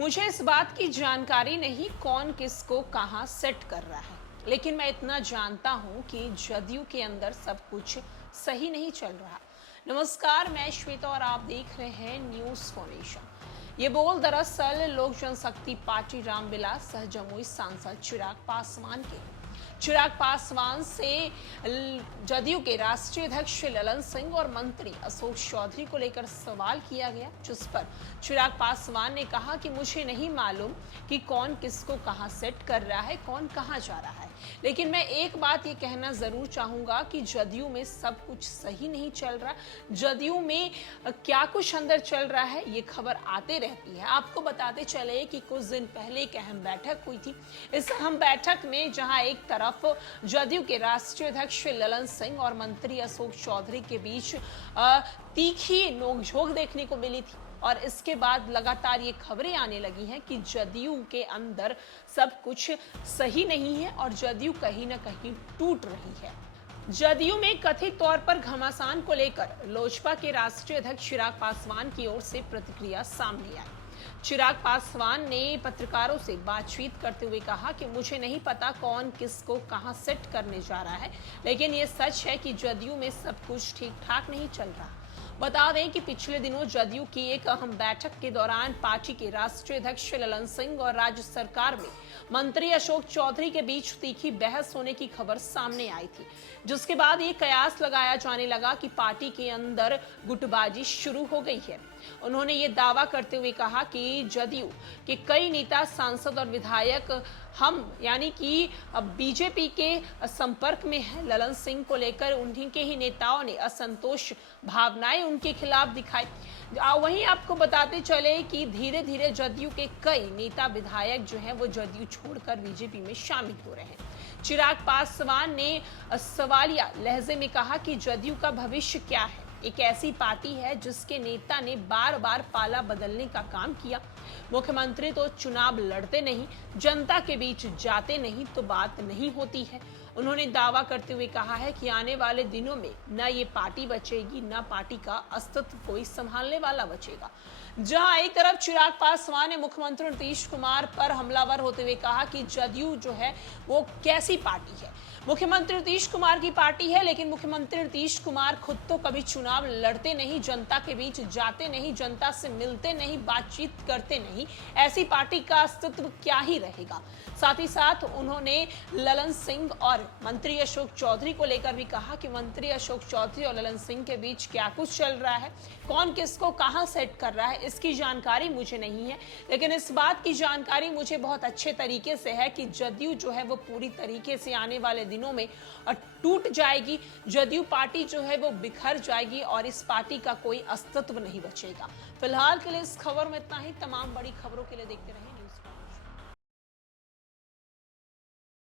मुझे इस बात की जानकारी नहीं कौन किसको कहां सेट कर रहा है, लेकिन मैं इतना जानता हूं कि जदयू के अंदर सब कुछ सही नहीं चल रहा। नमस्कार, मैं श्वेता और आप देख रहे हैं न्यूज फॉर्मेशन। ये बोल दरअसल लोक जनशक्ति पार्टी रामविलास सहजमुई सांसद चिराग पासवान के। चिराग पासवान से जदयू के राष्ट्रीय अध्यक्ष ललन सिंह और मंत्री अशोक चौधरी को लेकर सवाल किया गया, जिस पर चिराग पासवान ने कहा कि मुझे नहीं मालूम कि कौन किसको कहां सेट कर रहा है, कौन कहां जा रहा है, लेकिन मैं एक बात ये कहना जरूर चाहूंगा कि जदयू में सब कुछ सही नहीं चल रहा। जदयू में क्या कुछ अंदर चल रहा है ये खबर आते रहती है। आपको बताते चले कि कुछ दिन पहले एक अहम बैठक हुई थी। इस अहम बैठक में जहां एक तरफ जदयू के राष्ट्रीय अध्यक्ष ललन सिंह और मंत्री अशोक चौधरी के बीच तीखी नोकझोंक देखने को मिली थी, और इसके बाद लगातार ये खबरें आने लगी हैं कि जदयू के अंदर सब कुछ सही नहीं है और जदयू कहीं ना कहीं टूट रही है। जदयू में कथित तौर पर घमासान को लेकर लोजपा के राष्ट्रीय अध्यक्ष चिराग पासवान की ओर से प्रतिक्रिया सामने आई। चिराग पासवान ने पत्रकारों से बातचीत करते हुए कहा कि मुझे नहीं पता कौन किसको कहां सेट करने जा रहा है, लेकिन ये सच है कि जदयू में सब कुछ ठीक ठाक नहीं चल रहा। बता दें कि पिछले दिनों जदयू की एक अहम बैठक के दौरान पार्टी के राष्ट्रीय अध्यक्ष ललन सिंह और राज्य सरकार में मंत्री अशोक चौधरी के बीच तीखी बहस होने की खबर सामने आई थी, जिसके बाद ये कयास लगाया जाने लगा कि पार्टी के अंदर गुटबाजी शुरू हो गई है। उन्होंने ये दावा करते हुए कहा कि जदयू के कई नेता, सांसद और विधायक हम यानी कि बीजेपी के संपर्क में है। ललन सिंह को लेकर उन्हीं के ही नेताओं ने असंतोष भावनाएं उनके खिलाफ दिखाई। वहीं आपको बताते चले कि धीरे धीरे जदयू के कई नेता, विधायक जो है वो जदयू छोड़कर बीजेपी में शामिल हो रहे हैं। चिराग पासवान ने सवालिया लहजे में कहा कि जदयू का भविष्य क्या है। एक ऐसी पार्टी है जिसके नेता ने बार बार पाला बदलने का काम किया। मुख्यमंत्री तो चुनाव लड़ते नहीं, जनता के बीच जाते नहीं तो बात नहीं होती है। उन्होंने दावा करते हुए कहा है कि आने वाले दिनों में न ये पार्टी बचेगी, न पार्टी का अस्तित्व कोई संभालने वाला बचेगा। जहां एक तरफ चिराग पासवान ने मुख्यमंत्री नीतीश कुमार पर हमलावर होते हुए कहा कि जदयू जो है वो कैसी पार्टी है। मुख्यमंत्री नीतीश कुमार की पार्टी है, लेकिन मुख्यमंत्री नीतीश कुमार खुद तो कभी चुनाव लड़ते नहीं, जनता के बीच जाते नहीं, जनता से मिलते नहीं, बातचीत करते नहीं। ऐसी पार्टी का अस्तित्व क्या ही रहेगा। साथ ही साथ उन्होंने ललन सिंह और मंत्री अशोक चौधरी को लेकर भी कहा कि मंत्री अशोक चौधरी और ललन सिंह के बीच क्या कुछ चल रहा है, कौन किसको कहां सेट कर रहा है, इसकी जानकारी मुझे नहीं है, लेकिन इस बात की जानकारी मुझे बहुत अच्छे तरीके से है कि जदयू जो है वो पूरी तरीके से आने वाले दिनों में टूट जाएगी। जदयू पार्टी जो है वो बिखर जाएगी और इस पार्टी का कोई अस्तित्व नहीं बचेगा। फिलहाल के लिए इस खबर में इतना ही। तमाम बड़ी खबरों के लिए देखते रहें न्यूज़।